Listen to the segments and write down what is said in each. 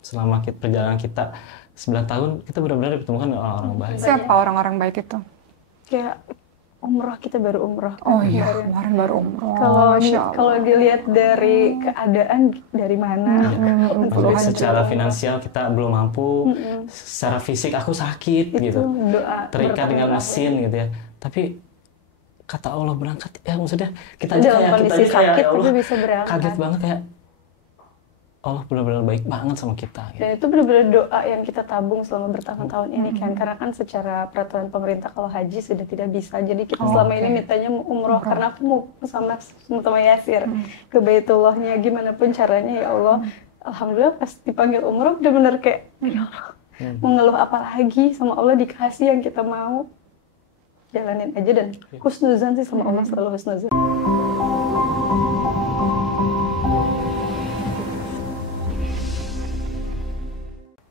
selama perjalanan kita 9 tahun, kita benar-benar ditemukan orang-orang baik. Siapa orang-orang baik itu? Kayak umroh, kita baru umroh. Oh iya, kemarin baru umroh. Kalau dilihat dari keadaan dari mana, Secara finansial kita belum mampu, secara fisik aku sakit itu gitu, doa terikat dengan mesin gitu ya. Tapi kata Allah berangkat, ya maksudnya kita dalam aja kondisi kayak sakit ya Allah, tapi bisa berangkat. kaget banget kayak Allah benar-benar baik banget sama kita. Gitu. Dan itu benar-benar doa yang kita tabung selama bertahun-tahun ini kan, karena kan secara peraturan pemerintah kalau haji sudah tidak bisa, jadi kita selama ini mintanya mau umroh karena aku mau sama Yasir ke Baitullahnya, gimana pun caranya ya Allah. Alhamdulillah pas dipanggil umroh benar-benar kayak ya Allah, mau ngeluh apa lagi, sama Allah dikasih yang kita mau, jalanin aja dan husnuzan sih sama Allah, selalu husnuzan.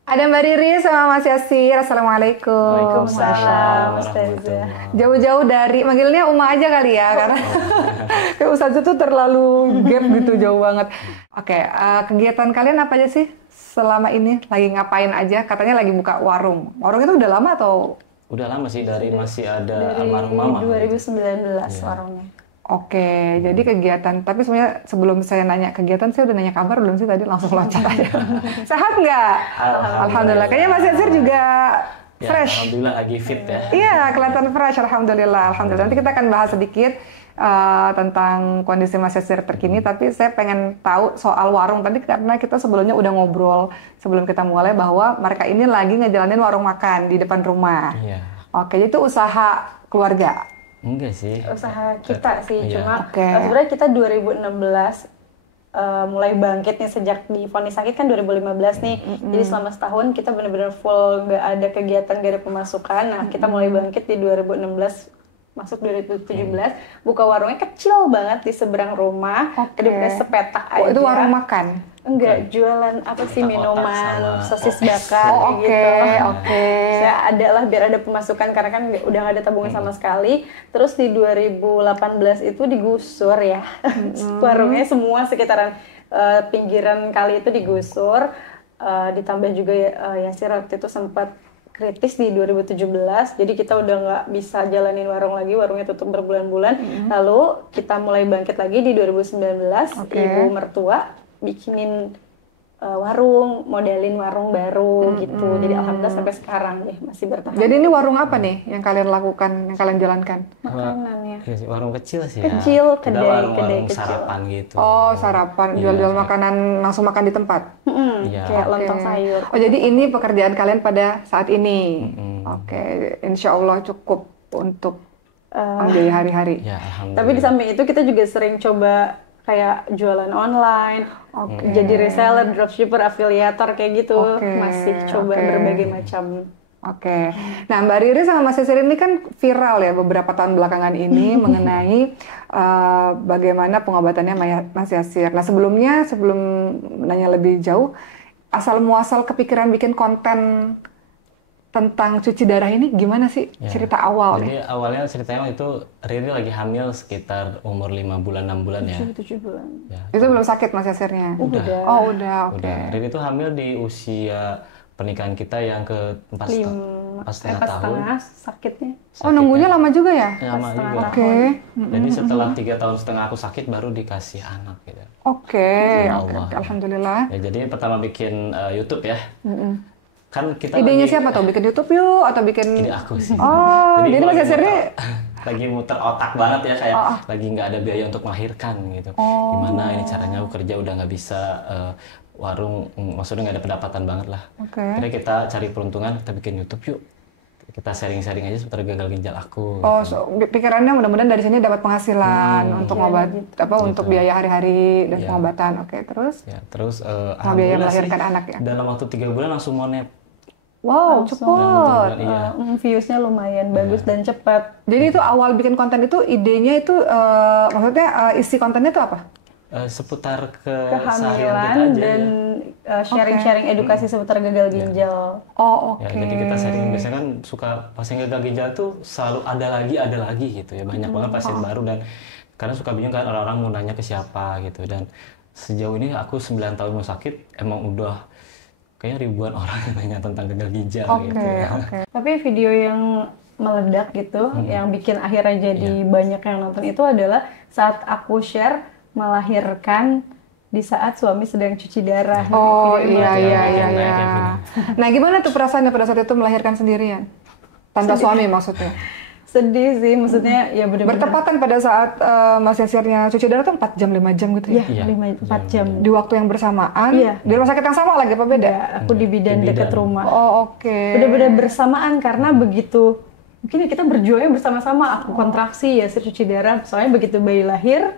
Ada Mbak Riri sama Mas Yasir. Assalamualaikum. Waalaikumsalam, Ustazah. Jauh-jauh dari, manggilnya Uma aja kali ya, karena kayak Ustazah tuh terlalu gap gitu, jauh banget. Oke, kegiatan kalian apa aja sih selama ini? Lagi ngapain aja? Katanya lagi buka warung. Warung itu udah lama atau? Udah lama sih, dari masih ada Dari almarhum mama. 2019 warungnya. Oke, jadi kegiatan. Tapi sebenarnya sebelum saya nanya kegiatan, saya udah nanya kabar belum sih tadi? Langsung loncat aja. Sehat nggak? Alhamdulillah. Kayaknya Mas Yasir juga Ya, fresh. alhamdulillah lagi fit ya. Iya, kelihatan fresh. Alhamdulillah. Alhamdulillah. Nanti kita akan bahas sedikit tentang kondisi Mas Yasir terkini. Tapi saya pengen tahu soal warung tadi, karena kita sebelumnya udah ngobrol sebelum kita mulai bahwa mereka ini lagi ngejalanin warung makan di depan rumah. Iya. Oke, itu usaha keluarga. Enggak sih. Usaha kita sih, Iya. cuma Oke. sebenarnya kita 2016 mulai bangkit nih, sejak divonis sakit kan 2015 nih. Jadi selama setahun kita benar-benar full, nggak ada kegiatan, nggak ada pemasukan. Nah, kita mulai bangkit di 2016, masuk 2017, buka warungnya kecil banget di seberang rumah, kedepannya sepetak aja. Oh, itu warung makan? Enggak, jualan apa sih, Kotak-kotak minuman, sama sosis OS. bakar Oh, gitu. oke. Saya ada lah biar ada pemasukan, karena kan udah nggak ada tabungan sama sekali. Terus di 2018 itu digusur ya, warungnya semua sekitaran pinggiran kali itu digusur. Ditambah juga Yasir waktu itu sempat kritis di 2017, jadi kita udah nggak bisa jalanin warung lagi, warungnya tutup berbulan-bulan. Lalu kita mulai bangkit lagi di 2019, ibu mertua bikinin warung, modelin warung baru gitu. Jadi alhamdulillah sampai sekarang nih masih bertahan. Jadi ini warung apa nih yang kalian lakukan, yang kalian jalankan? Makanannya Iya sih, warung kecil sih ya. kecil, Kita kedai warung-warung kecil. sarapan gitu. Oh, sarapan, Iya. jual-jual makanan, langsung makan di tempat? Iya. Kayak lontong sayur. Oh, jadi ini pekerjaan kalian pada saat ini? Oke, insya Allah cukup untuk membiayai hari-hari? Ya, alhamdulillah. Tapi di samping itu kita juga sering coba kayak jualan online, jadi reseller, dropshipper, afiliator kayak gitu. Masih coba berbagai macam. Oke. Nah, Mbak Riri sama Mas Yasir ini kan viral ya beberapa tahun belakangan ini mengenai bagaimana pengobatannya Mas Yasir. Nah, sebelum nanya lebih jauh, asal muasal kepikiran bikin konten tentang cuci darah ini gimana sih cerita awal? Jadi awalnya ceritanya itu Riri lagi hamil sekitar umur 5 bulan 6 bulan ya. 7 bulan. Ya. Itu belum sakit Mas Yasirnya? Udah. Oh, udah. Oke. Udah. Riri itu hamil di usia pernikahan kita yang ke 4,5 tahun. Sakitnya. Oh, nunggunya lama juga ya? Lama juga. Oke. Jadi setelah 3,5 tahun aku sakit baru dikasih anak gitu. Oke. Allah. Alhamdulillah. Ya, jadi pertama bikin YouTube ya. Kan kita Idenya lagi, siapa tuh? Bikin YouTube yuk atau bikin? ide aku sih. Oh, jadi Mas lagi Yasir ini lagi muter otak banget ya, kayak lagi nggak ada biaya untuk melahirkan gitu. Gimana ini caranya, aku kerja udah nggak bisa, warung maksudnya nggak ada pendapatan banget lah. Akhirnya kita cari peruntungan, kita bikin YouTube yuk. Kita sharing-sharing aja seputar gagal ginjal aku. Oh, pikirannya mudah-mudahan dari sini dapat penghasilan untuk ngobat untuk biaya hari-hari dan pengobatan. Oke, terus? Ya, terus Mau biaya alhamdulillah sih, melahirkan anak ya? dalam waktu 3 bulan langsung monet. Wow, cepet. Iya. Viewsnya lumayan bagus dan cepat. Jadi itu awal bikin konten itu idenya itu maksudnya isi kontennya itu apa? Seputar Kehamilan keseharian kita aja dan ya. sharing-sharing edukasi seputar gagal ginjal. Oh, Ya, oke. jadi kita sering biasanya kan suka pasien gagal ginjal tuh selalu ada lagi gitu ya, banyak banget pasien baru, dan karena suka bingung kan orang-orang mau nanya ke siapa gitu. Dan sejauh ini aku 9 tahun mau sakit emang udah kayaknya ribuan orang yang nanya tentang gagal ginjal gitu. Tapi video yang meledak gitu, yang bikin akhirnya jadi banyak yang nonton itu adalah saat aku share melahirkan di saat suami sedang cuci darah. Oh iya. Nah gimana tuh perasaannya pada saat itu melahirkan sendirian? Tanpa suami maksudnya? Sedih sih, maksudnya ya benar-benar. Bertepatan pada saat Mas Yasirnya cuci darah tuh 4 jam 5 jam gitu ya? Iya, 4 jam. Di waktu yang bersamaan? Iya. Di rumah sakit yang sama lagi apa beda? Ya, aku di bidan dekat rumah. Oh oke. Benar-benar bersamaan karena begitu, mungkin kita berjuangnya bersama-sama. Aku kontraksi, Yasir cuci darah. Soalnya begitu bayi lahir,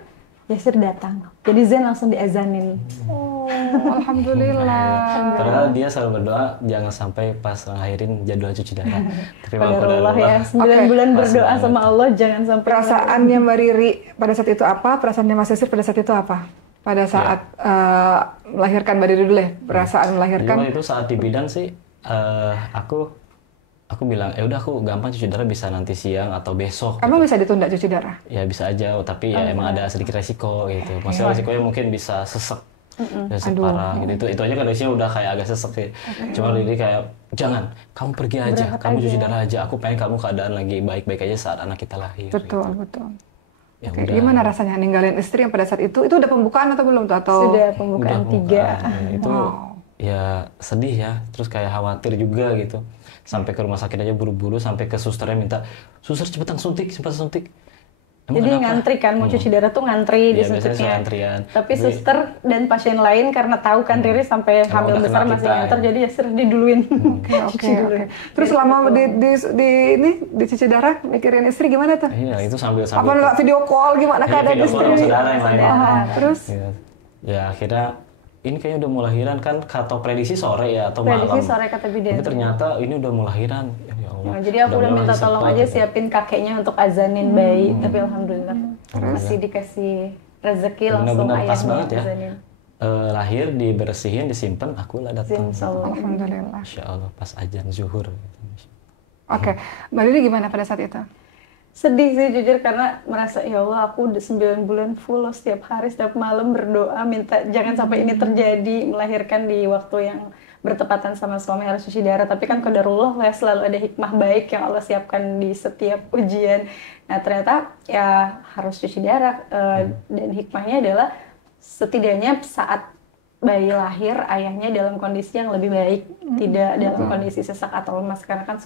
Yasir datang. Jadi Zen langsung diazanin. Oh, alhamdulillah. Padahal dia selalu berdoa jangan sampai pas ngelahirin jadwal cuci darah. Tapi Allah ya, 9 bulan berdoa sama Allah jangan sampai. Perasaannya Mbak Riri pada saat itu apa? Perasaannya Mas Yasir pada saat itu apa? Pada saat melahirkan, Mbak Riri dulu ya, perasaan melahirkan. Itu saat di bidan sih, aku bilang, udah aku gampang cuci darah bisa nanti siang atau besok. Emang bisa ditunda cuci darah? Ya bisa aja, tapi ya emang ada sedikit resiko gitu. Maksudnya resikonya mungkin bisa sesek, parah gitu. Itu aja kondisinya udah kayak agak sesek sih. Cuma Lili kayak, jangan, kamu pergi aja, kamu cuci darah aja. Aku pengen kamu keadaan lagi baik-baik aja saat anak kita lahir. Betul. Ya gimana rasanya ninggalin istri yang pada saat itu? Itu udah pembukaan atau belum tuh? Atau sudah pembukaan 3. Itu ya sedih ya, terus kayak khawatir juga gitu. Sampai ke rumah sakit aja buru-buru, sampai ke susternya minta, suster cepetan suntik. Jadi ngantri kan, mau cuci darah tuh ngantri di suntiknya. Tapi suster dan pasien lain karena tahu kan Riri sampai hamil besar masih nganter, jadi Yasir diduluin. Oke. Terus selama di cuci darah mikirin istri gimana tuh? Iya, itu sambil apa video call gimana keadaan istri? Terus ya akhirnya ini kayaknya udah mau lahiran kan, kata prediksi sore ya atau malam. Prediksi sore kata bidan. Tapi ternyata ini udah mau lahiran. Ya Allah. Nah, jadi aku udah minta tolong aja siapin kakeknya untuk azanin bayi. Tapi alhamdulillah masih dikasih rezeki langsung ayahnya pas banget ya. azanin. Lahir dibersihin, disimpan, aku lah datang. Alhamdulillah. Masya Allah pas azan zuhur. Oke, Mbak Lili gimana pada saat itu? Sedih sih jujur karena merasa ya Allah aku udah 9 bulan full setiap hari setiap malam berdoa minta jangan sampai ini terjadi, melahirkan di waktu yang bertepatan sama suami harus cuci darah, tapi kan qadarullah ya selalu ada hikmah baik yang Allah siapkan di setiap ujian. Nah ternyata ya harus cuci darah dan hikmahnya adalah setidaknya saat bayi lahir ayahnya dalam kondisi yang lebih baik, tidak dalam kondisi sesak atau lemas karena kan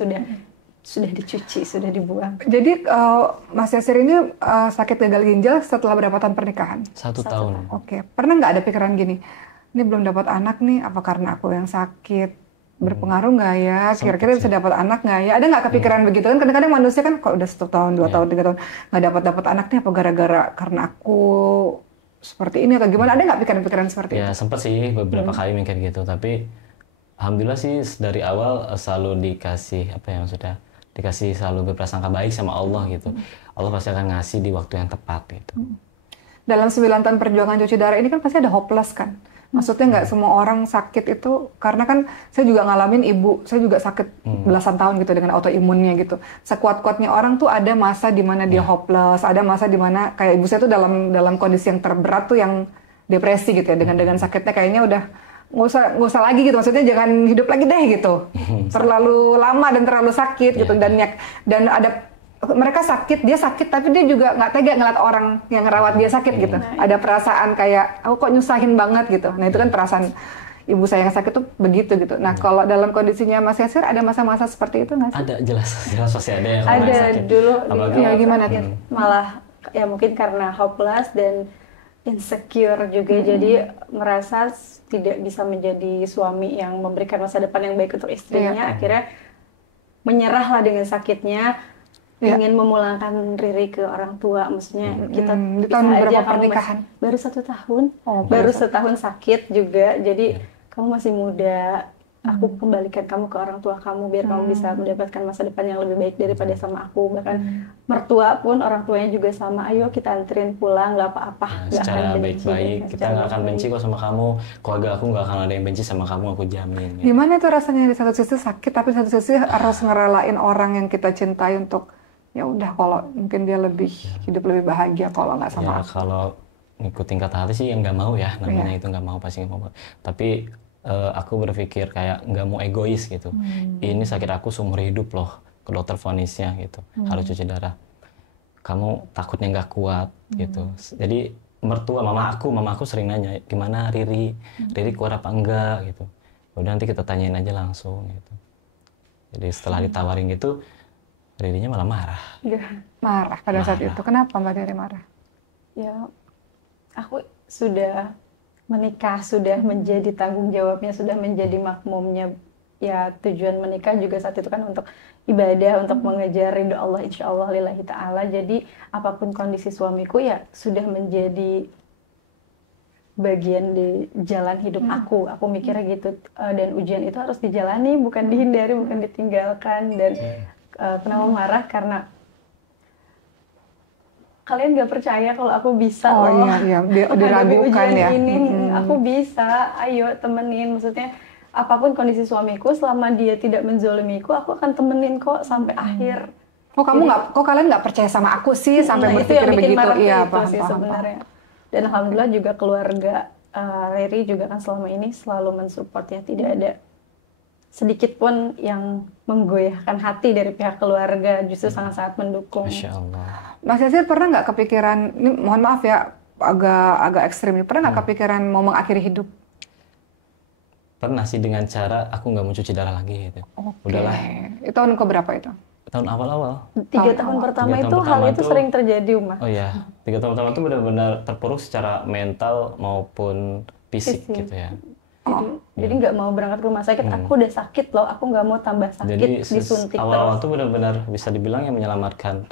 sudah dicuci, sudah dibuang. Jadi Mas Yasir ini sakit gagal ginjal setelah berapa tahun pernikahan? 1 tahun. Oke. Pernah nggak ada pikiran gini, ini belum dapat anak nih, apa karena aku yang sakit? Berpengaruh nggak ya? Kira-kira bisa dapat anak nggak ya? Ada nggak kepikiran begitu kan? Kadang-kadang manusia kan kalau udah 1 tahun, 2 tahun, 3 tahun nggak dapat anak nih, apa gara-gara karena aku seperti ini atau gimana? Ada nggak pikiran-pikiran seperti itu? Ya sempat sih beberapa kali mikir gitu, tapi alhamdulillah sih dari awal selalu dikasih selalu berprasangka baik sama Allah gitu. Allah pasti akan ngasih di waktu yang tepat gitu. Dalam 9 tahun perjuangan cuci darah ini kan pasti ada hopeless kan? Maksudnya nggak semua orang sakit itu, karena kan saya juga ngalamin saya juga sakit belasan tahun gitu dengan autoimunnya gitu. Sekuat-kuatnya orang tuh ada masa di mana dia hopeless, ada masa di mana kayak ibu saya tuh dalam kondisi yang terberat tuh yang depresi gitu ya, dengan sakitnya kayaknya udah nggak usah lagi gitu, maksudnya jangan hidup lagi deh gitu, terlalu lama dan terlalu sakit gitu, dan ada mereka sakit, dia sakit tapi dia juga nggak tega ngeliat orang yang ngerawat dia sakit gitu, ada perasaan kayak aku kok nyusahin banget gitu. Nah itu kan perasaan ibu saya yang sakit tuh begitu gitu. Nah kalau dalam kondisinya Mas Yasir ada masa-masa seperti itu nggak sih? Ada, jelas pasti ada yang ada sakit. Dulu ya, gimana malah ya mungkin karena hopeless dan insecure juga, jadi merasa tidak bisa menjadi suami yang memberikan masa depan yang baik untuk istrinya. Akhirnya menyerahlah dengan sakitnya, ingin memulangkan Riri ke orang tua. Maksudnya kita di tahun berapa pernikahan? Baru 1 tahun. Baru setahun sakit juga, jadi kamu masih muda, aku kembalikan kamu ke orang tua kamu biar kamu bisa mendapatkan masa depan yang lebih baik daripada sama aku. Bahkan mertua pun orang tuanya juga sama, ayo kita anterin pulang, nggak apa-apa. Secara baik-baik, kita nggak akan benci kok sama kamu, keluarga aku nggak akan ada yang benci sama kamu, aku jamin. Gimana tuh rasanya di satu sisi sakit, tapi di satu sisi harus ngerelain orang yang kita cintai untuk ya udah kalau mungkin dia hidup lebih bahagia kalau nggak sama aku. Kalau ngikutin kata hati sih yang nggak mau ya, namanya itu nggak mau, pasti nggak mau. Tapi aku berpikir kayak nggak mau egois gitu. Ini sakit aku seumur hidup loh, ke dokter vonisnya gitu, harus cuci darah. Kamu takutnya nggak kuat gitu. Jadi mama aku sering nanya, gimana Riri kuat apa enggak gitu. Udah nanti kita tanyain aja langsung gitu. Jadi setelah ditawarin gitu, Ririnya malah marah. Marah pada saat itu. Kenapa Mbak Riri marah? Ya, aku sudah menikah, sudah menjadi tanggung jawabnya, sudah menjadi makmumnya. Ya, tujuan menikah juga saat itu kan untuk ibadah, untuk mengejar ridho Allah, insya Allah lillahi ta'ala. Jadi apapun kondisi suamiku ya sudah menjadi bagian di jalan hidup aku. Aku mikirnya gitu. Dan ujian itu harus dijalani, bukan dihindari, bukan ditinggalkan. Dan kenapa marah? Karena kalian gak percaya kalau aku bisa diragukan ya. Ini aku bisa, ayo temenin. Maksudnya apapun kondisi suamiku, selama dia tidak menzolimiku, aku akan temenin kok sampai akhir. Kok kalian nggak percaya sama aku sih sampai berpikir begitu? Iya, paham sebenarnya. Dan alhamdulillah juga keluarga Riri juga kan selama ini selalu mensupport ya, tidak ada sedikit pun yang menggoyahkan hati dari pihak keluarga, justru sangat-sangat mendukung. Masya Allah. Mas Yasir pernah nggak kepikiran, ini mohon maaf ya, agak ekstrim, pernah nggak kepikiran mau mengakhiri hidup? Pernah sih, dengan cara aku nggak mau cuci darah lagi gitu. Udahlah. Itu tahun keberapa itu? Tahun awal-awal. 3 tahun pertama itu hal itu sering terjadi, Uma. Oh iya, 3 tahun pertama itu benar-benar terpuruk secara mental maupun fisik gitu ya. Jadi nggak mau berangkat ke rumah sakit, aku udah sakit loh, aku nggak mau tambah sakit. Jadi disuntik awal-awal tuh benar-benar bisa dibilang yang menyelamatkan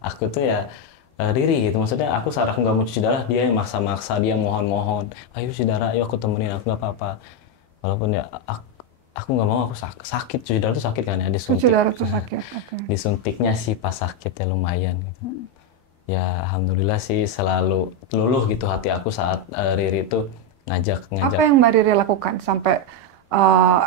aku tuh ya Riri gitu. Maksudnya aku saat aku nggak mau cuci darah, dia yang maksa-maksa, dia mohon-mohon, ayo cuci darah, ayo aku temenin, aku nggak apa-apa. Walaupun ya aku nggak mau, aku sakit, cuci darah tuh sakit kan ya, disuntik. Cuci darah tuh sakit, Disuntiknya sih pas sakit ya lumayan gitu. Ya alhamdulillah sih selalu luluh gitu hati aku saat Riri itu ngajak. Apa yang Mbak Riri lakukan sampai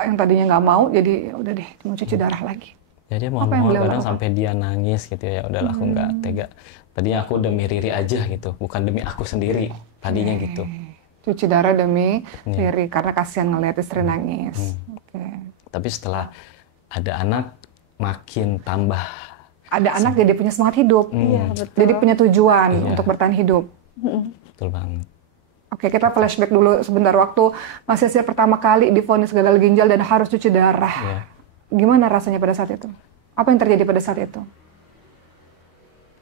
yang tadinya nggak mau jadi udah deh mau cuci darah lagi? Ya dia mohon-mohon, kadang sampai dia nangis gitu ya, udahlah aku nggak tega. Tadinya aku demi Riri aja gitu, bukan demi aku sendiri tadinya gitu. Cuci darah demi Riri karena kasihan ngeliat istri nangis. Tapi setelah ada anak makin tambah. Ada anak jadi punya semangat hidup, jadi punya tujuan untuk bertahan hidup. Betul banget. Oke, kita flashback dulu sebentar, waktu Mas Yasir pertama kali divonis gagal ginjal dan harus cuci darah. Gimana rasanya pada saat itu? Apa yang terjadi pada saat itu?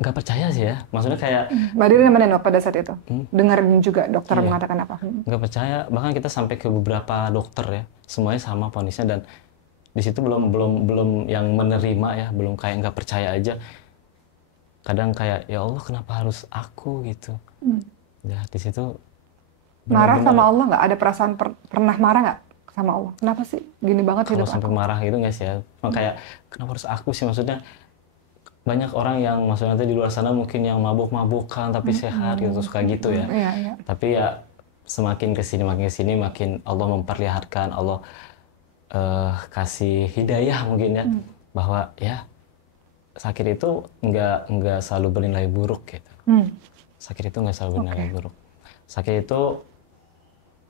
Nggak percaya sih ya, maksudnya kayak... Mbak Riri nemenin pada saat itu? Dengerin juga dokter mengatakan apa? Nggak percaya, bahkan kita sampai ke beberapa dokter ya, semuanya sama vonisnya, dan di situ belum yang menerima ya, belum kayak nggak percaya aja. Kadang kayak, ya Allah kenapa harus aku gitu. Ya di situ marah sama Allah nggak? Ada perasaan pernah marah nggak sama Allah? Kenapa sih gini banget hidup aku? Kalau sampai marah gitu nggak sih ya? Kayak kenapa harus aku sih, maksudnya banyak orang yang maksudnya di luar sana mungkin yang mabuk-mabukan tapi sehat gitu, suka gitu ya. Tapi ya semakin kesini makin Allah memperlihatkan, Allah kasih hidayah mungkin ya, bahwa ya sakit itu nggak selalu bernilai buruk gitu. Sakit itu nggak selalu bernilai buruk. Sakit itu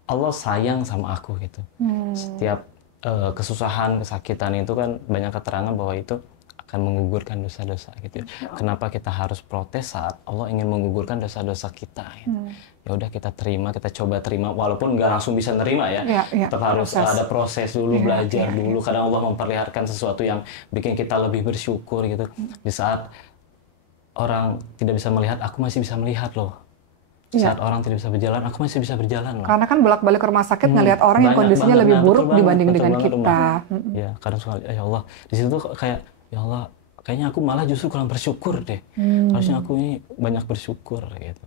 Allah sayang sama aku gitu. Setiap kesusahan, kesakitan itu kan banyak keterangan bahwa itu akan menggugurkan dosa-dosa gitu. Kenapa kita harus protes saat Allah ingin menggugurkan dosa-dosa kita? Ya udah kita terima, kita coba terima, walaupun nggak langsung bisa nerima ya. Tetap harus ada proses dulu, belajar dulu. Kadang Allah memperlihatkan sesuatu yang bikin kita lebih bersyukur gitu. Di saat orang tidak bisa melihat, aku masih bisa melihat loh. Saat orang tidak bisa berjalan, aku masih bisa berjalan loh. Karena kan bolak-balik ke rumah sakit ngelihat orang yang kondisinya lebih buruk dibanding dengan kita. Ya, kadang suka, ya Allah, di situ tuh kayak, ya Allah, kayaknya aku malah justru kurang bersyukur deh. Harusnya aku ini banyak bersyukur gitu.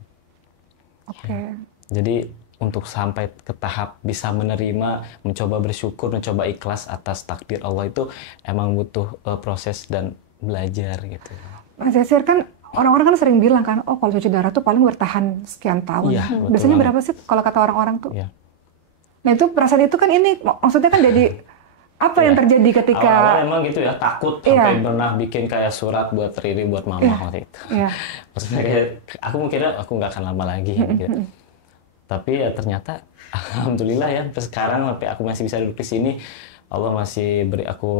Jadi untuk sampai ke tahap bisa menerima, mencoba bersyukur, mencoba ikhlas atas takdir Allah itu emang butuh proses dan belajar gitu. Mas Yasir, kan orang-orang kan sering bilang kan, oh kalau cuci darah tuh paling bertahan sekian tahun. Biasanya berapa sih kalau kata orang-orang tuh? Nah itu perasaan itu kan ini, maksudnya kan jadi apa yang terjadi ketika... Awal-awal emang gitu ya, takut sampai pernah bikin kayak surat buat Riri, buat mama waktu itu. Maksudnya kayak, aku mikirnya aku nggak akan lama lagi gitu. Tapi ya ternyata alhamdulillah ya sampai sekarang sampai aku masih bisa duduk di sini, Allah masih beri aku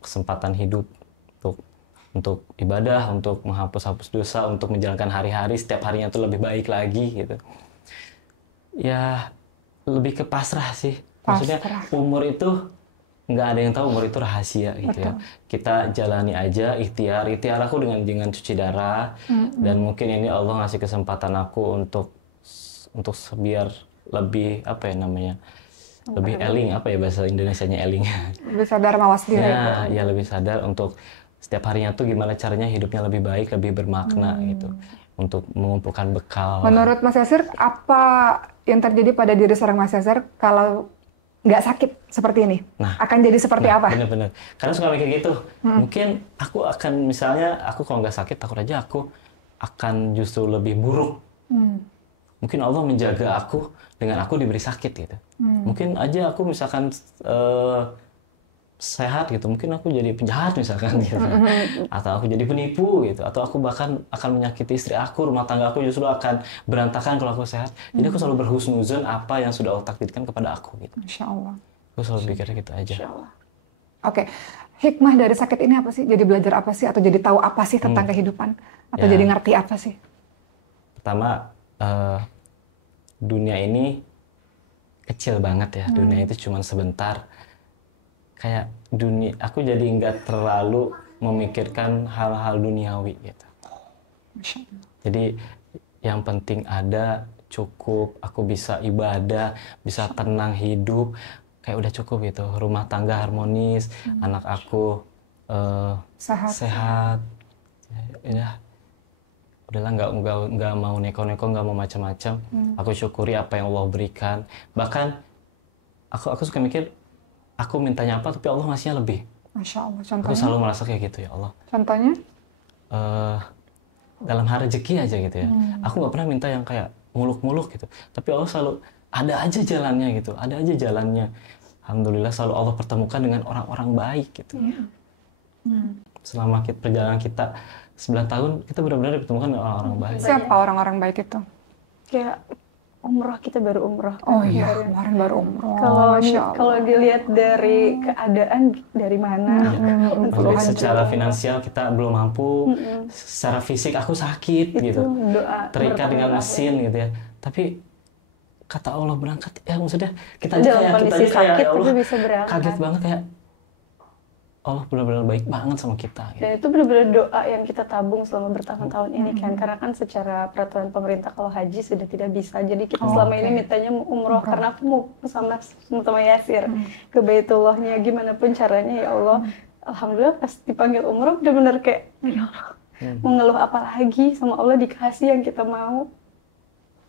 kesempatan hidup untuk ibadah, untuk menghapus-hapus dosa, untuk menjalankan hari-hari setiap harinya tuh lebih baik lagi gitu. Ya lebih ke pasrah sih. Maksudnya umur itu nggak ada yang tahu, umur itu rahasia gitu. Betul. Ya. Kita jalani aja, ikhtiar aku dengan cuci darah, dan mungkin ini Allah ngasih kesempatan aku untuk biar lebih apa ya namanya, lebih eling, apa ya bahasa Indonesianya eling. Lebih sadar mawas diri. Ya lebih sadar untuk setiap harinya tuh gimana caranya hidupnya lebih baik, lebih bermakna gitu, untuk mengumpulkan bekal. Menurut Mas Yasir, apa yang terjadi pada diri seorang Mas Yasir kalau nggak sakit seperti ini? Akan jadi seperti apa? Bener-bener. Karena suka mikir gitu. Mungkin aku akan, misalnya aku kalau nggak sakit, takut aja aku akan justru lebih buruk. Mungkin Allah menjaga aku dengan aku diberi sakit gitu. Mungkin aja aku misalkan sehat gitu, mungkin aku jadi penjahat misalkan gitu. Atau aku jadi penipu gitu, atau aku bahkan akan menyakiti istri aku, rumah tangga aku justru akan berantakan kalau aku sehat. Jadi aku selalu berhusnuzon apa yang sudah Allah takdirkan kepada aku gitu. Masya Allah. Aku selalu pikir gitu aja. Oke. Hikmah dari sakit ini apa sih? Jadi belajar apa sih? Atau jadi tahu apa sih tentang kehidupan? Atau jadi ngerti apa sih? Pertama, dunia ini kecil banget ya. Dunia itu cuma sebentar. Kayak dunia, aku jadi nggak terlalu memikirkan hal-hal duniawi gitu. Jadi yang penting ada, cukup, aku bisa ibadah, bisa tenang hidup, kayak udah cukup gitu. Rumah tangga harmonis, anak aku sehat. Ya, udahlah, nggak mau neko-neko, nggak mau macam-macam. Aku syukuri apa yang Allah berikan. Bahkan aku suka mikir, aku mintanya apa, tapi Allah ngasihnya lebih. Masya Allah. Contohnya? Aku selalu merasa kayak gitu, ya Allah. Contohnya? Dalam hal rezeki aja gitu ya. Aku nggak pernah minta yang kayak muluk-muluk gitu. Tapi Allah selalu ada aja jalannya gitu. Ada aja jalannya. Alhamdulillah selalu Allah pertemukan dengan orang-orang baik gitu. Selama perjalanan kita 9 tahun, kita benar-benar dipertemukan dengan orang-orang baik. Siapa orang-orang baik itu? Kayak umroh, kita baru umroh. Oh iya, kemarin baru umroh. Kalau dilihat dari keadaan dari mana, secara finansial kita belum mampu, secara fisik aku sakit itu, gitu, terikat dengan mesin gitu ya. Tapi kata Allah berangkat, ya maksudnya kita aja kayak ya Allah, bisa kaget banget kayak Allah benar-benar baik banget sama kita. Gitu. Dan itu benar-benar doa yang kita tabung selama bertahun-tahun ini kan, karena kan secara peraturan pemerintah kalau haji sudah tidak bisa, jadi kita selama ini mintanya umroh karena aku mau sama Yasir ke Baitullahnya, gimana pun caranya ya Allah. Alhamdulillah pas dipanggil umroh benar-benar kayak mau ngeluh apa lagi, sama Allah dikasih yang kita mau.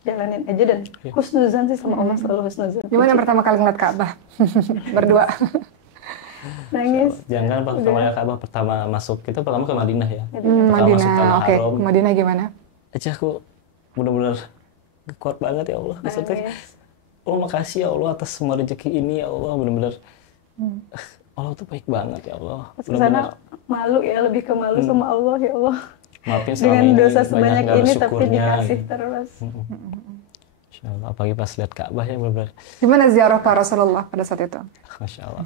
Jalanin aja dan husnuzan sih sama Allah, selalu husnuzan. Gimana yang pertama kali ngeliat Ka'bah? Berdua. Nangis. Jangan pas pertama masuk, kita pertama ke Madinah ya. Madinah, oke. Ke Madinah gimana? Aja aku benar-benar kuat banget ya Allah. Maksudnya, Allah makasih ya Allah atas semua rezeki ini ya Allah, benar-benar. Allah tuh baik banget ya Allah. Pas kesana malu ya, lebih ke malu sama Allah ya Allah. Maafin dengan dosa sebanyak ini tapi dikasih terus. Insyaallah, apalagi pas lihat Ka'bah ya benar-benar. Gimana ziarah Pak Rasulullah pada saat itu? Masya Allah,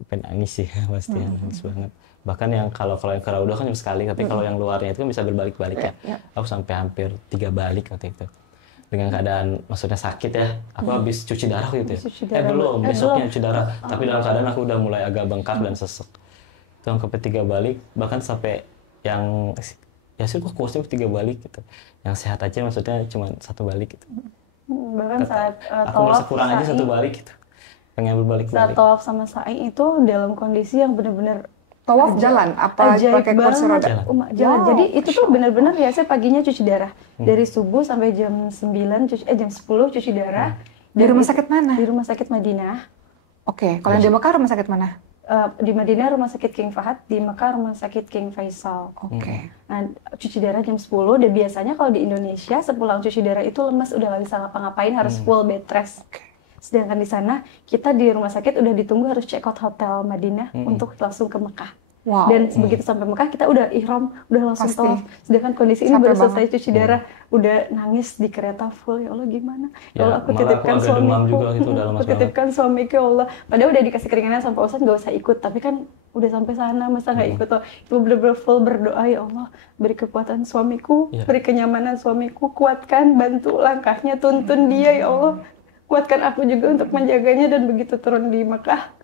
sampai nangis sih pasti, nangis banget. Bahkan yang kalau yang ke Raudhah kan cuma sekali, tapi kalau yang luarnya itu kan bisa berbalik-balik ya. Aku sampai hampir 3 balik waktu itu. Dengan keadaan maksudnya sakit ya, aku habis cuci darah gitu ya. Belum, besoknya cuci darah. Tapi dalam keadaan aku udah mulai agak bengkak dan sesek. Itu sampai 3 balik, bahkan sampai yang ya sih kok kuasnya 3 balik gitu. Yang sehat aja maksudnya cuma 1 balik gitu. Bahkan saat aku merasa kurang aja 1 balik gitu. Pengen berbalik-balik. Saat tawaf sama sa'i itu dalam kondisi yang benar-benar tawaf jalan apa pakai kursi roda? Jalan. Jadi itu tuh benar-benar ya, saya paginya cuci darah. Dari subuh sampai jam 9 jam 10 cuci darah. Di rumah sakit mana? Di rumah sakit Madinah. Oke, kalau di Mekah rumah sakit mana? Di Madinah rumah sakit King Fahad, di Mekah rumah sakit King Faisal. Oke. Nah, cuci darah jam 10, dan biasanya kalau di Indonesia sepulang cuci darah itu lemas, udah nggak bisa ngapa-ngapain, harus full bed rest. Sedangkan di sana kita di rumah sakit udah ditunggu, harus check out hotel Madinah untuk langsung ke Mekah. Wow. Dan begitu sampai Mekah kita udah ihram, udah langsung tawaf. Sedangkan kondisi ini baru selesai cuci darah, udah nangis di kereta full. Ya Allah gimana? Ya Allah, aku titipkan suamiku. Aku titipkan suamiku ya Allah. Padahal udah dikasih keringanan sama Pak Ustadz nggak usah ikut, tapi kan udah sampai sana masa nggak ikut loh. Itu bener-bener full berdoa, ya Allah beri kekuatan suamiku, beri kenyamanan suamiku, kuatkan, bantu langkahnya, tuntun dia ya Allah. Kuatkan aku juga untuk menjaganya. Dan begitu turun di Mekah,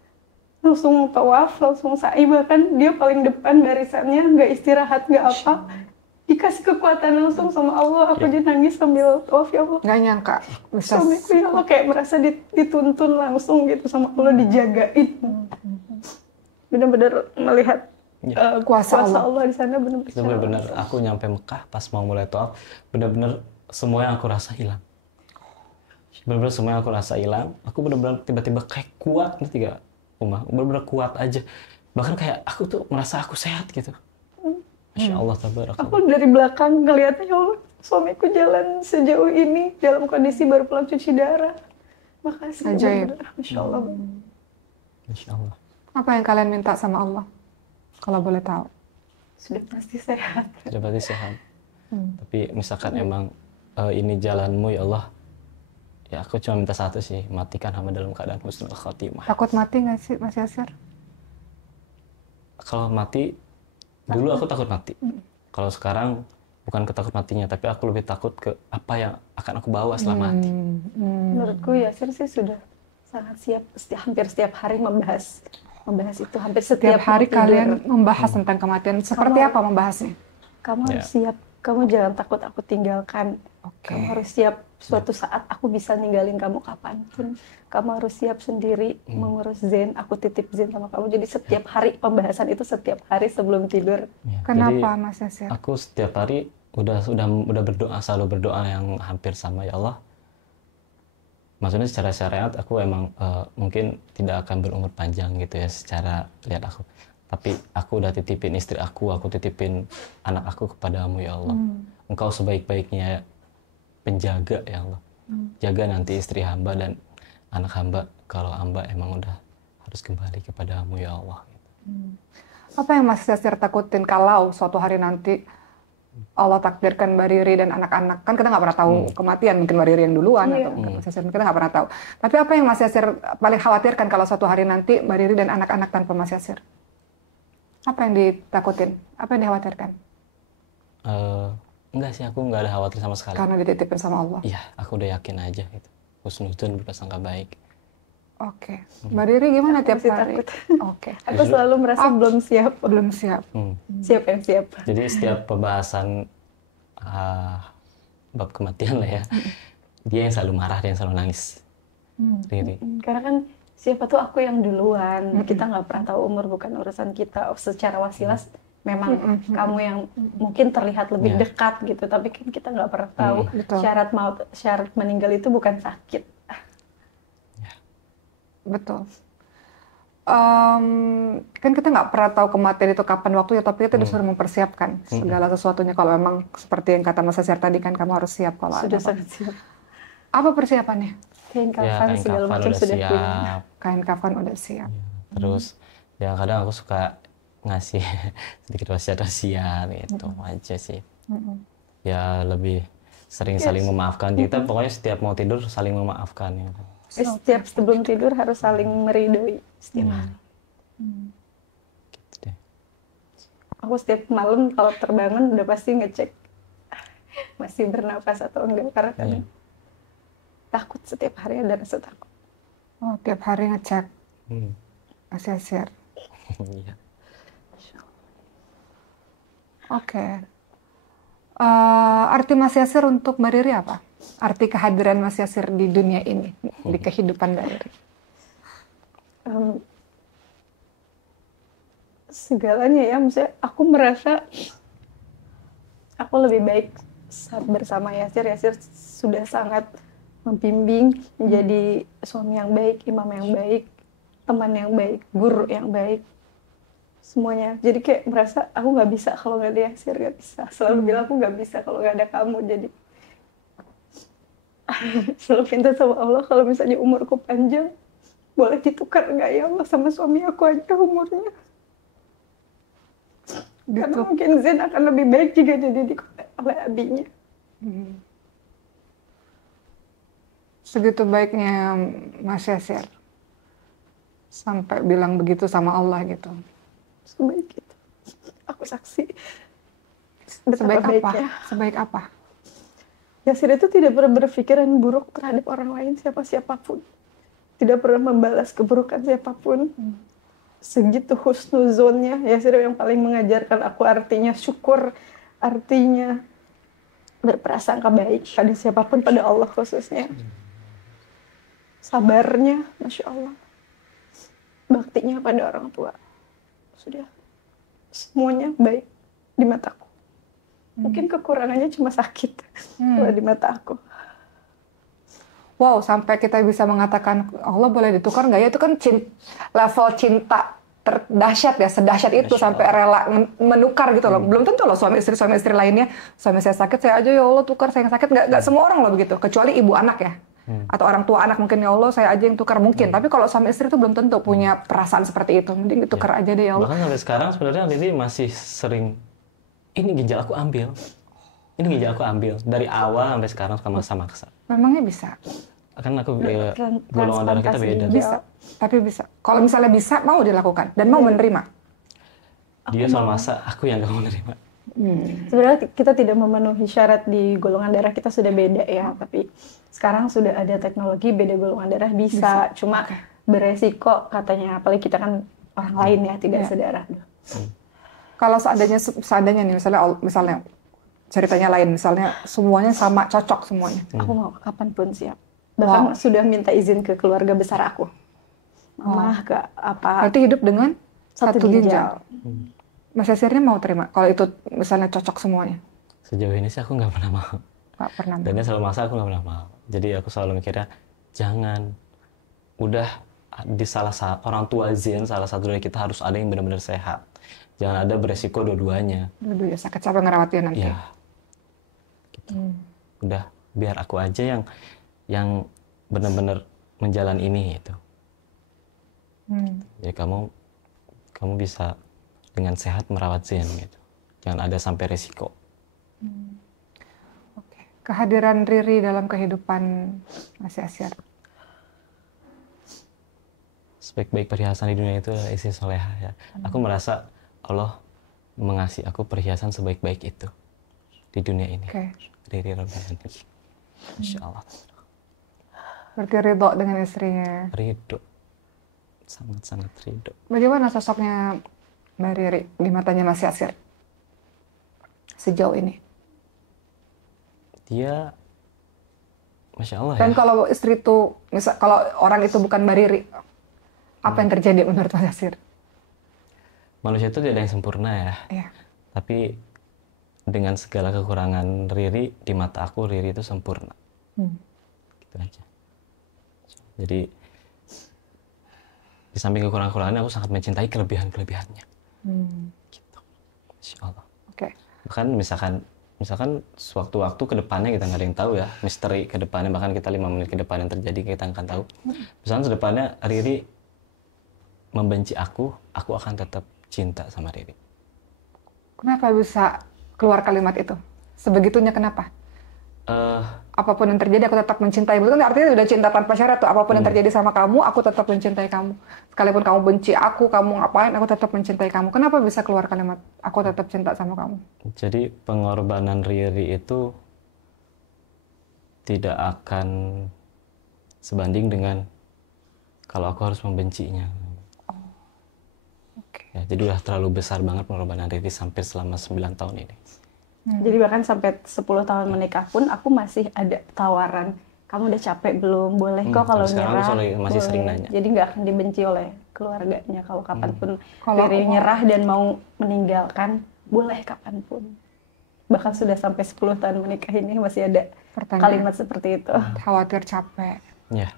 langsung tawaf, langsung sa'i, bahkan dia paling depan barisannya, nggak istirahat, nggak apa, dikasih kekuatan langsung sama Allah. Aku jadi nangis sambil tawaf, ya Allah. Nggak nyangka bisa suamiku ya Allah kayak merasa dituntun langsung gitu sama Allah, dijagain. Benar-benar melihat kuasa Allah di sana. Benar-benar aku nyampe Mekah pas mau mulai tawaf, benar-benar semua yang aku rasa hilang. Benar-benar semua yang aku rasa hilang. Aku benar-benar tiba-tiba kayak kuat nih tiga. Benar-benar kuat aja, bahkan kayak aku tuh merasa aku sehat gitu. Masya Allah, tabarakallah. Aku dari belakang ngeliatnya, ya Allah suamiku jalan sejauh ini dalam kondisi baru pulang cuci darah. Makasih. Ajaib. Masya Allah. Masya Allah. Apa yang kalian minta sama Allah kalau boleh tahu? Sudah pasti sehat. Sudah pasti sehat. Tapi misalkan emang ini jalanmu ya Allah, ya aku cuma minta satu sih, matikan hamba dalam keadaan husnul khatimah. Takut mati nggak sih Mas Yasir? Kalau mati, dulu aku takut mati. Kalau sekarang bukan ketakut matinya, tapi aku lebih takut ke apa yang akan aku bawa setelah mati. Menurutku Yasir sih sudah sangat siap. Hampir setiap hari membahas itu. Hampir setiap hari kalian membahas tentang kematian. Seperti apa membahasnya? Kamu harus siap. Kamu jangan takut aku tinggalkan. Kamu harus siap suatu saat aku bisa ninggalin kamu kapanpun. Kamu harus siap sendiri mengurus Zen. Aku titip Zen sama kamu. Jadi setiap hari pembahasan itu, setiap hari sebelum tidur. Kenapa Mas Yasir? Aku setiap hari udah berdoa, selalu berdoa yang hampir sama, ya Allah. Maksudnya secara syariat aku emang mungkin tidak akan berumur panjang gitu ya secara lihat aku. Tapi aku udah titipin istri aku titipin anak aku kepadamu ya Allah. Engkau sebaik-baiknya penjaga ya Allah. Jaga nanti istri hamba dan anak hamba kalau hamba emang udah harus kembali kepadamu ya Allah. Apa yang Mas Yasir takutin kalau suatu hari nanti Allah takdirkan Mbak Riri dan anak-anak, kan kita nggak pernah tahu kematian, mungkin Mbak Riri yang duluan atau Mas Yasir, kita nggak pernah tahu. Tapi apa yang Mas Yasir paling khawatirkan kalau suatu hari nanti Mbak Riri dan anak-anak tanpa Mas Yasir? Apa yang ditakutin? Apa yang dikhawatirkan? Enggak sih, aku nggak ada khawatir sama sekali. Karena dititipin sama Allah? Iya, aku udah yakin aja gitu. Husnudzon, berprasangka baik. Oke. Mbak Riri gimana tiap hari? Oke. Aku selalu merasa belum siap. Belum siap. Siap yang siap. Jadi setiap pembahasan bab kematian lah ya, dia yang selalu marah, dia yang selalu nangis. Riri. Karena kan siapa tuh aku yang duluan. Kita nggak pernah tahu, umur bukan urusan kita. Secara wasilah memang kamu yang mungkin terlihat lebih dekat gitu, tapi kan kita nggak pernah tahu. Syarat meninggal itu bukan sakit. Betul. Kan kita nggak pernah tahu kematian itu kapan waktunya, tapi kita disuruh mempersiapkan segala sesuatunya. Kalau memang seperti yang kata Mas Yasir tadi kan, kamu harus siap kalau sudah sangat siap. Apa persiapannya? Kain kafan segala macam sudah punya. Kain kafan udah siap. Terus ya kadang aku suka ngasih sedikit wasiat-wasiat gitu aja sih. Ya lebih sering saling memaafkan. Kita pokoknya setiap mau tidur saling memaafkan gitu. Setiap sebelum tidur harus saling meridoi setiap hari. Gitu deh. Aku setiap malam kalau terbangun udah pasti ngecek masih bernapas atau enggak, karena kan takut, setiap hari ada rasa takut. Oh, tiap hari ngecek. Mas Yasir. Iya. Oke. Arti Mas Yasir untuk Mbak Riri apa? Arti kehadiran Mas Yasir di dunia ini, di kehidupan Mbak Riri? Segalanya ya, maksudnya aku merasa aku lebih baik saat bersama Yasir. Yasir sudah sangat membimbing, menjadi suami yang baik, imam yang baik, teman yang baik, guru yang baik, semuanya. Jadi kayak merasa aku nggak bisa kalau nggak ada Yasir, nggak bisa. Selalu bilang aku nggak bisa kalau nggak ada kamu. Jadi selalu minta sama Allah kalau misalnya umurku panjang, boleh ditukar nggak ya Allah sama suami aku aja umurnya. Karena mungkin Zain akan lebih baik jika dididik oleh abinya. Segitu baiknya Mas Yasir sampai bilang begitu sama Allah gitu. Sebaik itu. Aku saksi. Sebaik apa? Sebaik apa? Yasir itu tidak pernah berpikiran buruk terhadap orang lain, siapapun. Tidak pernah membalas keburukan siapapun. Segitu husnuzonnya. Yasir yang paling mengajarkan aku artinya syukur, artinya berprasangka baik pada siapapun, pada Allah khususnya. Sabarnya, Masya Allah. Baktinya pada orang tua. Sudah semuanya baik di mataku. Mungkin kekurangannya cuma sakit kalau di mata aku. Wow, sampai kita bisa mengatakan Allah boleh ditukar nggak ya? Itu kan level cinta terdahsyat ya, sedahsyat itu sampai rela menukar gitu loh. Belum tentu loh suami istri lainnya, suami saya sakit, saya aja ya Allah tukar, saya yang sakit. Nggak semua orang loh begitu, kecuali ibu anak ya. Atau orang tua anak mungkin ya Allah saya aja yang tukar mungkin. Tapi kalau suami istri itu belum tentu punya perasaan seperti itu. Mending ditukar aja deh ya Allah. Bahkan sampai sekarang sebenarnya Riri masih sering, ini ginjal aku ambil. Ini ginjal aku ambil. Dari awal sampai sekarang suka maksa-maksa. Memangnya bisa? Kan aku golongan darah kita beda. Bisa, tapi bisa. Kalau misalnya bisa, mau dilakukan dan mau menerima. Dia soal masa, aku yang gak mau menerima. Sebenarnya kita tidak memenuhi syarat di golongan darah kita sudah beda ya, tapi sekarang sudah ada teknologi beda golongan darah bisa. Cuma beresiko katanya, apalagi kita kan orang lain ya, tidak sedarah. Kalau seandainya nih misalnya ceritanya lain, misalnya semuanya sama, cocok semuanya. Aku mau kapanpun siap. Bahkan sudah minta izin ke keluarga besar aku. Mama ke apa? Berarti hidup dengan satu ginjal. Mas Yasirnya mau terima kalau itu misalnya cocok semuanya? Sejauh ini sih aku nggak pernah mau. Nggak pernah. Dan dia selalu maksa, aku nggak pernah mau. Jadi aku selalu mikirnya, jangan. Udah di orang tua Zain, salah satu dari kita harus ada yang benar-benar sehat. Jangan ada beresiko dua-duanya. Dua-duanya sakit, siapa yang ngerawat dia nanti? Ya. Gitu. Udah, biar aku aja yang benar-benar menjalani ini gitu. Jadi kamu bisa dengan sehat merawat Zain gitu. Jangan ada sampai resiko. Oke. Kehadiran Riri dalam kehidupan Mas Yasir. Sebaik-baik perhiasan di dunia itu adalah istri soleha ya. Aku merasa Allah mengasih aku perhiasan sebaik-baik itu di dunia ini. Riri Rabbani. Masya Allah. Berarti ridho dengan istrinya. Ridho. Sangat-sangat ridho. Bagaimana sosoknya Mbak Riri di matanya Mas Yasir sejauh ini? Dia, Masya Allah. Dan kalau istri itu, kalau orang itu bukan Mbak Riri, apa yang terjadi menurut Mas Yasir? Manusia itu tidak ada yang sempurna ya. Tapi dengan segala kekurangan Riri, di mata aku Riri itu sempurna. Gitu aja. Jadi di samping kekurangan-kekurangannya aku sangat mencintai kelebihan-kelebihannya. Gitu. Insya Allah. Bahkan misalkan sewaktu-waktu ke depannya kita nggak ada yang tahu ya, misteri ke depannya, bahkan kita 5 menit ke depan yang terjadi kita akan tahu. Misalkan sedepannya Riri membenci aku akan tetap cinta sama Riri. Kenapa bisa keluar kalimat itu? Sebegitunya kenapa? Apapun yang terjadi aku tetap mencintai. Itu kan artinya udah cinta tanpa syarat tuh. Apapun yang terjadi sama kamu, aku tetap mencintai kamu. Sekalipun kamu benci aku, kamu ngapain, aku tetap mencintai kamu. Kenapa bisa keluar kalimat aku tetap cinta sama kamu? Jadi pengorbanan Riri itu tidak akan sebanding dengan kalau aku harus membencinya. Ya, jadi udah terlalu besar banget pengorbanan Riri sampai selama 9 tahun ini. Jadi bahkan sampai 10 tahun menikah pun aku masih ada tawaran, kamu udah capek belum? Boleh kok kalau nyerah. Masih sering nanya. Jadi nggak akan dibenci oleh keluarganya kalau kapanpun Riri nyerah dan mau meninggalkan, boleh kapanpun. Bahkan sudah sampai 10 tahun menikah ini masih ada kalimat seperti itu. Khawatir capek. Ya.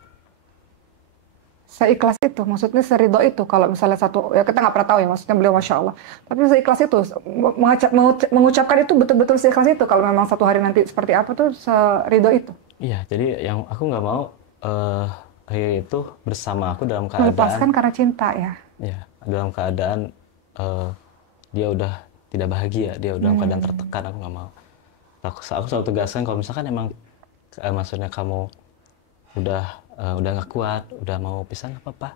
Seikhlas itu, maksudnya seridho itu. Kalau misalnya ya kita nggak pernah tahu ya, maksudnya beliau Masya Allah. Tapi seikhlas itu, mengucapkan itu betul-betul seikhlas itu. Kalau memang satu hari nanti seperti apa tuh, seridho itu. Iya, jadi yang aku nggak mau Riri itu bersama aku dalam keadaan... Melepaskan karena cinta ya? Ya, dalam keadaan dia udah tidak bahagia, dia dalam keadaan tertekan, aku nggak mau. Aku selalu tegaskan kalau misalkan emang maksudnya kamu udah nggak kuat, udah mau pisah, nggak apa-apa.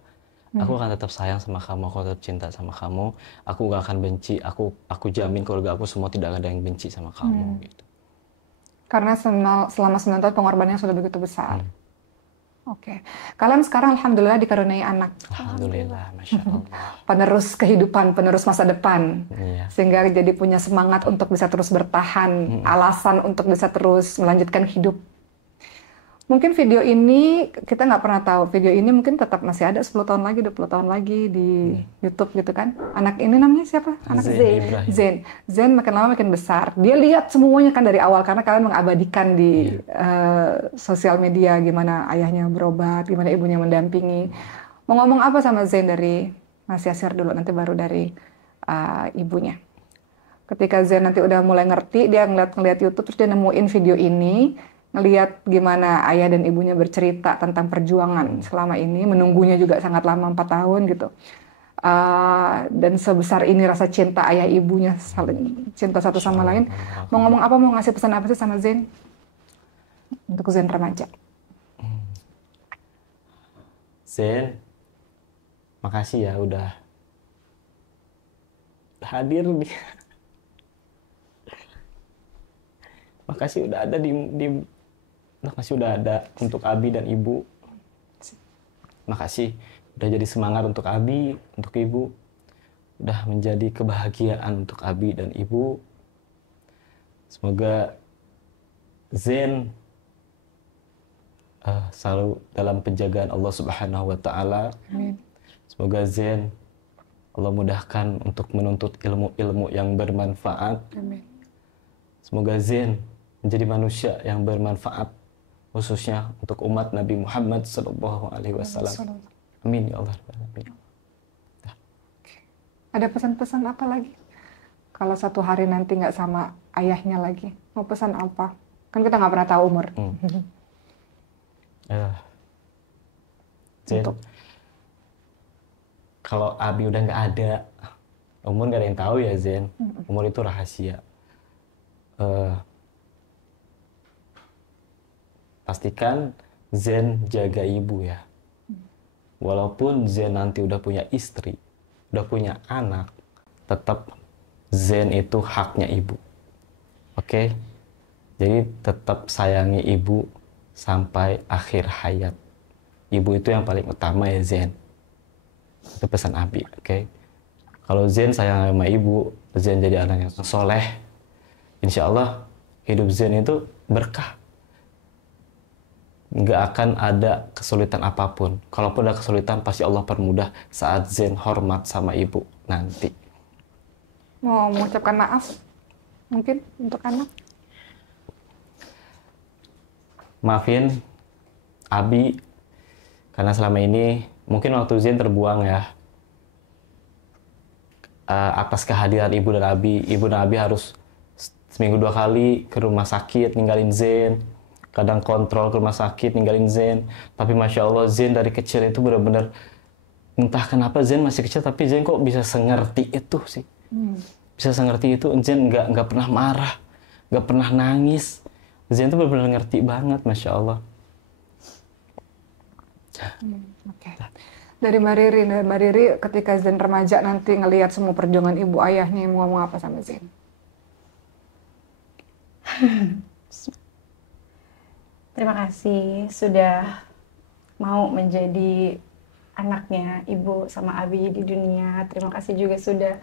Aku akan tetap sayang sama kamu, aku tetap cinta sama kamu. Aku nggak akan benci. Aku jamin keluarga aku semua tidak ada yang benci sama kamu. Gitu. Karena selama 9 tahun pengorbanannya sudah begitu besar. Oke. Kalian sekarang alhamdulillah dikaruniai anak. Alhamdulillah, masya Allah. Penerus kehidupan, penerus masa depan. Iya. Sehingga jadi punya semangat untuk bisa terus bertahan, alasan untuk bisa terus melanjutkan hidup. Mungkin video ini, kita nggak pernah tahu, video ini mungkin tetap masih ada 10 tahun lagi, 20 tahun lagi di YouTube gitu kan. Anak ini namanya siapa? Anak Zain. Zain makin lama makin besar. Dia lihat semuanya kan dari awal, karena kalian mengabadikan di sosial media gimana ayahnya berobat, gimana ibunya mendampingi. Mau ngomong apa sama Zain dari Mas Yasir dulu, nanti baru dari ibunya. Ketika Zain nanti udah mulai ngerti, dia ngeliat YouTube, terus dia nemuin video ini, ngelihat gimana ayah dan ibunya bercerita tentang perjuangan selama ini, menunggunya juga sangat lama, 4 tahun gitu. Dan sebesar ini rasa cinta ayah ibunya, saling cinta satu sama lain. Mau ngomong apa, mau ngasih pesan apa sih sama Zain? Untuk Zain remaja. Zain, makasih ya udah hadir di makasih udah ada makasih udah ada untuk Abi dan Ibu. Makasih udah jadi semangat untuk Abi, untuk Ibu. Udah menjadi kebahagiaan untuk Abi dan Ibu. Semoga Zain selalu dalam penjagaan Allah Subhanahu wa Ta'ala. Semoga Zain Allah mudahkan untuk menuntut ilmu-ilmu yang bermanfaat. Amin. Semoga Zain menjadi manusia yang bermanfaat, khususnya untuk umat Nabi Muhammad SAW. Amin ya Allah. Amin. Ada pesan-pesan apa lagi? Kalau satu hari nanti nggak sama ayahnya lagi, mau pesan apa? Kan kita nggak pernah tahu umur. Zain, kalau Abi udah nggak ada, umur nggak ada yang tahu ya Zain. Umur itu rahasia. Pastikan Zain jaga ibu ya. Walaupun Zain nanti udah punya istri, udah punya anak, tetap Zain itu haknya ibu. Oke? Jadi tetap sayangi ibu sampai akhir hayat. Ibu itu yang paling utama ya Zain. Itu pesan Abi, oke? Kalau Zain sayang sama ibu, Zain jadi anak yang soleh, insya Allah hidup Zain itu berkah. Nggak akan ada kesulitan apapun. Kalaupun ada kesulitan, pasti Allah permudah saat Zain hormat sama ibu nanti. Mau mengucapkan maaf mungkin untuk anak? Maafin Abi, karena selama ini mungkin waktu Zain terbuang ya. Atas kehadiran ibu dan Abi. Ibu dan Abi harus seminggu 2 kali ke rumah sakit ninggalin Zain. Kadang kontrol ke rumah sakit ninggalin Zain. Tapi Masya Allah Zain dari kecil itu benar-benar, entah kenapa Zain masih kecil tapi Zain kok bisa sengerti itu sih. Bisa sengerti itu. Zain nggak pernah marah, nggak pernah nangis. Zain itu benar-benar ngerti banget, Masya Allah. Oke. Dari Mbak Riri, ketika Zain remaja nanti ngelihat semua perjuangan ibu ayahnya, mau ngomong apa sama Zain? Terima kasih sudah mau menjadi anaknya Ibu sama Abi di dunia. Terima kasih juga sudah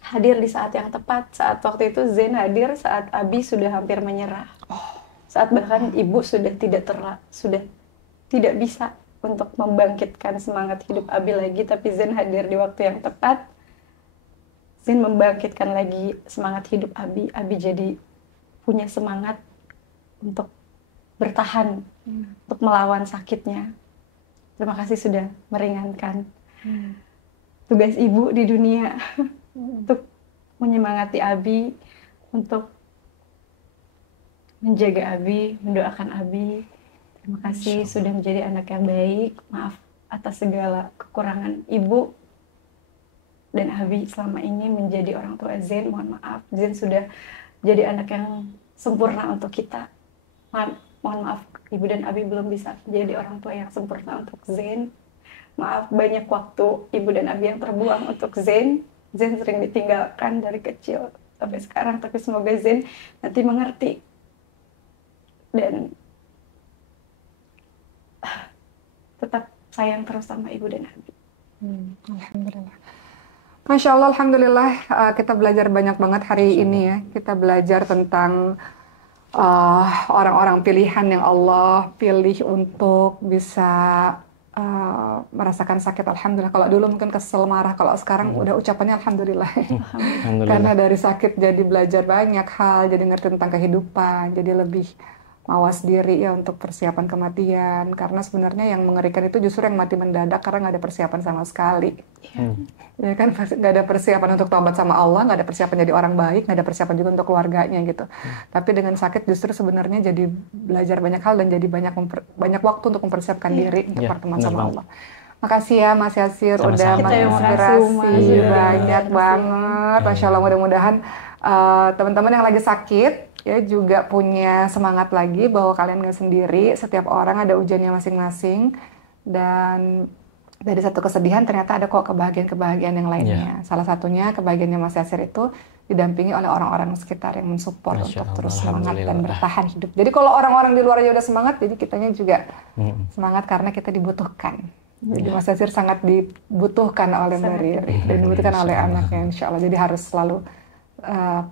hadir di saat yang tepat. Saat waktu itu Zain hadir saat Abi sudah hampir menyerah. Saat bahkan Ibu sudah tidak bisa untuk membangkitkan semangat hidup Abi lagi, tapi Zain hadir di waktu yang tepat. Zain membangkitkan lagi semangat hidup Abi. Abi jadi punya semangat untuk bertahan, untuk melawan sakitnya. Terima kasih sudah meringankan tugas ibu di dunia, untuk menyemangati Abi, untuk menjaga Abi, mendoakan Abi. Terima kasih sudah menjadi anak yang baik. Maaf atas segala kekurangan ibu. dan Abi selama ini menjadi orang tua Zain. Mohon maaf, Zain sudah jadi anak yang sempurna untuk kita. Mohon maaf, Ibu dan Abi belum bisa jadi orang tua yang sempurna untuk Zain. Maaf, banyak waktu Ibu dan Abi yang terbuang untuk Zain. Zain sering ditinggalkan dari kecil sampai sekarang, tapi semoga Zain nanti mengerti dan tetap sayang terus sama Ibu dan Abi. Alhamdulillah. Masya Allah, Alhamdulillah, kita belajar banyak banget hari ini ya. Kita belajar tentang orang-orang pilihan yang Allah pilih untuk bisa merasakan sakit. Alhamdulillah. Kalau dulu mungkin kesel, marah. Kalau sekarang udah ucapannya Alhamdulillah. Karena dari sakit jadi belajar banyak hal, jadi ngerti tentang kehidupan, jadi lebih mawas diri ya untuk persiapan kematian. Karena sebenarnya yang mengerikan itu justru yang mati mendadak karena nggak ada persiapan sama sekali. Ya kan, nggak ada persiapan untuk taubat sama Allah, nggak ada persiapan jadi orang baik, nggak ada persiapan juga untuk keluarganya gitu. Tapi dengan sakit justru sebenarnya jadi belajar banyak hal dan jadi banyak waktu untuk mempersiapkan diri untuk berteman sama Allah. Makasih ya Mas Yasir udah menginspirasi banyak banget. Masya Allah, mudah-mudahan teman-teman yang lagi sakit ya juga punya semangat lagi bahwa kalian gak sendiri, setiap orang ada ujiannya masing-masing, dan dari satu kesedihan ternyata ada kok kebahagiaan-kebahagiaan yang lainnya. Salah satunya kebahagiaannya Mas Yasir itu didampingi oleh orang-orang sekitar yang mensupport untuk terus semangat dan bertahan hidup. Jadi kalau orang-orang di luar aja udah semangat, jadi kitanya juga semangat karena kita dibutuhkan. Jadi Mas Yasir sangat dibutuhkan oleh Mbak Riri dan dibutuhkan oleh anaknya, insya Allah. Jadi harus selalu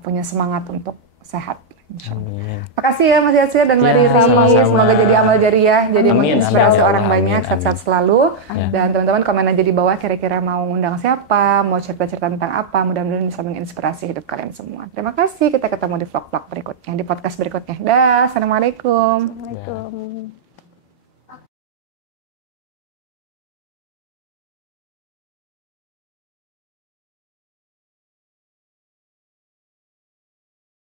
punya semangat untuk sehat. Makasih ya Mas Yasir dan Mbak Riri. Semoga jadi amal jariah, jadi menginspirasi orang banyak. Sehat-sehat selalu. Dan teman-teman komen aja di bawah kira-kira mau ngundang siapa, mau cerita-cerita tentang apa. Mudah-mudahan bisa menginspirasi hidup kalian semua. Terima kasih. Kita ketemu di vlog-vlog berikutnya, di podcast berikutnya. Dah, assalamualaikum. Assalamualaikum.